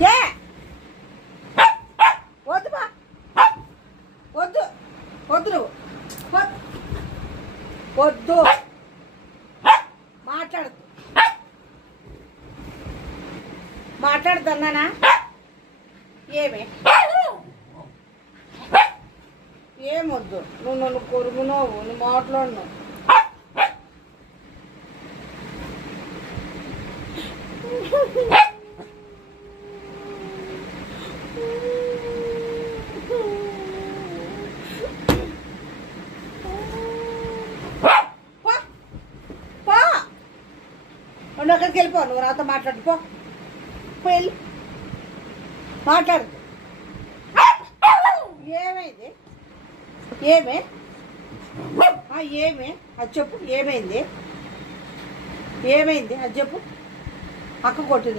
ఏ వద్దు బా వద్దు వద్దు నువ్వు వద్దు మాట్లాడుతున్నానా ఏమే ఏమొద్దు నువ్వు నన్ను కొరుగునోవు నువ్వు మాట్లాడు నువ్వు అక్కడికి వెళ్ళిపో నువ్వు నాతో మాట్లాడుకో వెళ్ళి మాట్లాడు ఏమైంది ఏమే ఏమే అది చెప్పు ఏమైంది ఏమైంది అది చెప్పు అక్క కొట్టింది